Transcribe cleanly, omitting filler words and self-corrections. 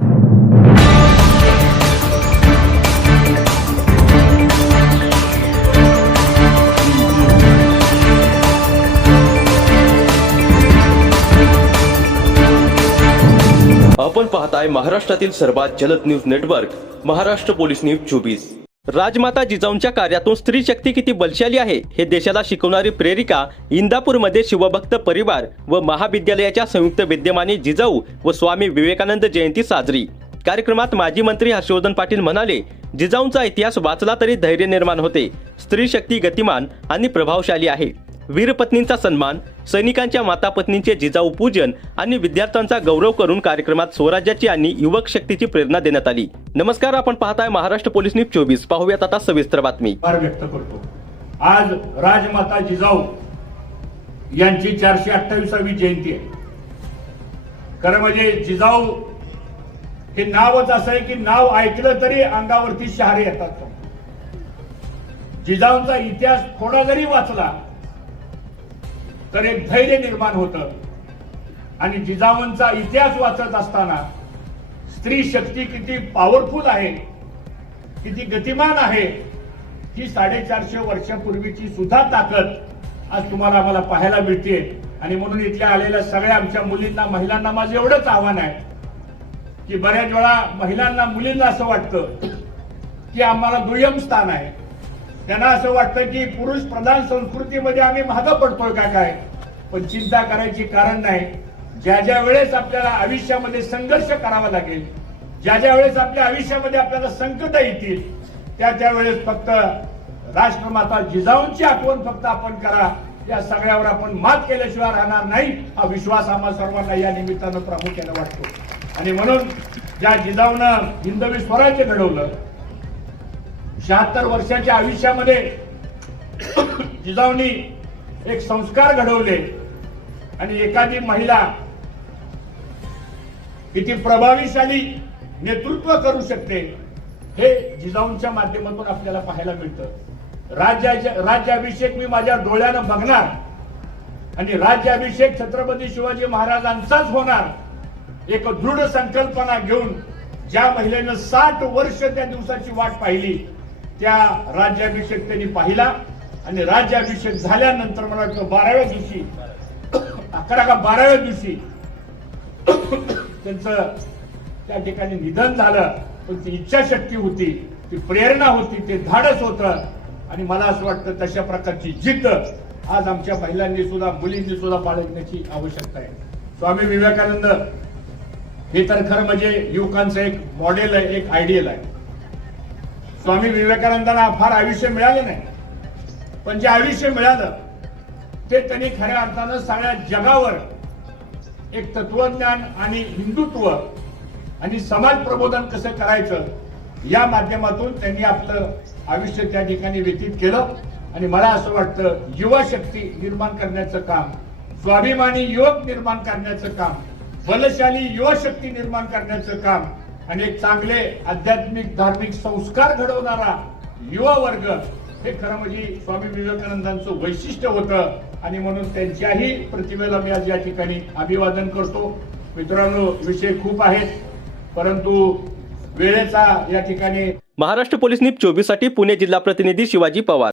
आपण पाहताय महाराष्ट्रातील सर्वात जलद news network Maharashtra police news 24। राजमाता जिजाऊंच्या कार्यातून स्त्री शक्ती किती बलशाली आहे हे देशाला शिकवणारी प्रेरिका इंदापूरमध्ये शिवभक्त परिवार व महाविद्यालयाच्या संयुक्त विद्यमाने जिजाऊ व स्वामी विवेकानंद जयंती साजरी। कार्यक्रमात माजी मंत्री हर्षवर्धन पाटील म्हणाले, जिजाऊंचा इतिहास वाचला तरी धैर्य निर्माण होते। स्त्री शक्ती गतिमान आणि प्रभावशाली आहे। वीरपत्नींचा सन्मान, सैनिकांच्या मातापत्नींचे जिजाऊ पूजन आणि विद्यार्थ्यांचा गौरव करून कार्यक्रमात स्वराज्याची आणि युवक शक्तीची प्रेरणा देण्यात आली। नमस्कार, आपण पाहताय महाराष्ट्र पोलीस न्यूज 24। पाहूयात आता सविस्तर बातमी। व्यक्त करतो। आज राजमाता जिजाऊ यांची 428वी जयंती आहे। खरं म्हणजे जिजाऊ हे नावच असं आहे की नाव ऐकलं तरी अंगावरती शहारे येतात। जिजाऊंचा इतिहास थोडा जरी वाचला तर एक धैर्य निर्माण होतं आणि जिजाऊंचा इतिहास वाचत असताना स्त्री शक्ती किती पॉवरफुल आहे, किती गतिमान आहे, ही 450 वर्षापूर्वीची सुद्धा ताकद आज तुम्हाला आम्हाला पाहायला मिळते। आणि म्हणून इथल्या आलेल्या सगळ्या आमच्या मुलींना, महिलांना माझं एवढंच आव्हान आहे की बऱ्याच वेळा महिलांना, मुलींना असं वाटतं की आम्हाला दुय्यम स्थान आहे। त्यांना असं वाटतं की पुरुष प्रधान संस्कृतीमध्ये आम्ही मागं पडतोय का काय, पण चिंता करायची कारण नाही। ज्या ज्या वेळेस आपल्याला आयुष्यामध्ये संघर्ष करावा लागेल, ज्या ज्या वेळेस आपल्या आयुष्यामध्ये आपल्याला संकट येतील, त्या वेळेस फक्त राष्ट्रमाता जिजाऊंची आठवण फक्त आपण करा। या सगळ्यावर आपण मात केल्याशिवाय राहणार नाही, हा विश्वास आम्हा सर्वांना या निमित्तानं प्रामुख्याने वाटतो। आणि म्हणून ज्या जिजाऊनं हिंदवी स्वराज्य घडवलं, 76 वर्षाच्या आयुष्यामध्ये जिजाऊंनी एक संस्कार घडवले आणि एखादी महिला किती प्रभावीशाली नेतृत्व करू शकते हे जिजाऊंच्या माध्यमातून आपल्याला पाहायला मिळतं। राज्याभिषेक मी माझ्या डोळ्यानं बघणार आणि राज्याभिषेक छत्रपती शिवाजी महाराजांचाच होणार, एक दृढ संकल्पना घेऊन ज्या महिलेनं 60 वर्ष त्या दिवसाची वाट पाहिली, त्या राज्याभिषेक त्यांनी पाहिला। आणि राज्याभिषेक झाल्यानंतर मला वाटतं 12व्या दिवशी, 11 का 12व्या दिवशी त्यांचं त्या ठिकाणी निधन झालं। पण ती इच्छाशक्ती होती, ती प्रेरणा होती, ते धाडस होतं। आणि मला असं वाटतं तशा प्रकारची जिद्द आज आमच्या महिलांनी सुद्धा, मुलींनी सुद्धा बाळगण्याची आवश्यकता आहे। स्वामी विवेकानंद हे तर खरं म्हणजे युवकांचं एक मॉडेल आहे, एक आयडियल आहे। स्वामी विवेकानंदांना फार आयुष्य मिळालं नाही, पण जे आयुष्य मिळालं ते त्यांनी खऱ्या अर्थानं सगळ्या जगावर एक तत्वज्ञान आणि हिंदुत्व आणि समाज प्रबोधन कसं करायचं या माध्यमातून त्यांनी आपलं आयुष्य त्या ठिकाणी व्यतीत केलं। आणि मला असं वाटतं युवा शक्ती निर्माण करण्याचं काम, स्वाभिमानी युवक निर्माण करण्याचं काम, बलशाली युवा शक्ती निर्माण करण्याचं काम आणि एक चांगले आध्यात्मिक धार्मिक संस्कार घडवणारा युवा वर्ग हे खरं म्हणजे स्वामी विवेकानंदांचं वैशिष्ट्य होतं। आणि म्हणून त्यांच्याही प्रतिमेला मी आज या ठिकाणी अभिवादन करतो। मित्रांनो, विषय खूप आहेत, परंतु वेळेचा या ठिकाणी महाराष्ट्र पोलीस न्यूज 24 साठी पुणे जिल्हा प्रतिनिधी शिवाजी पवार।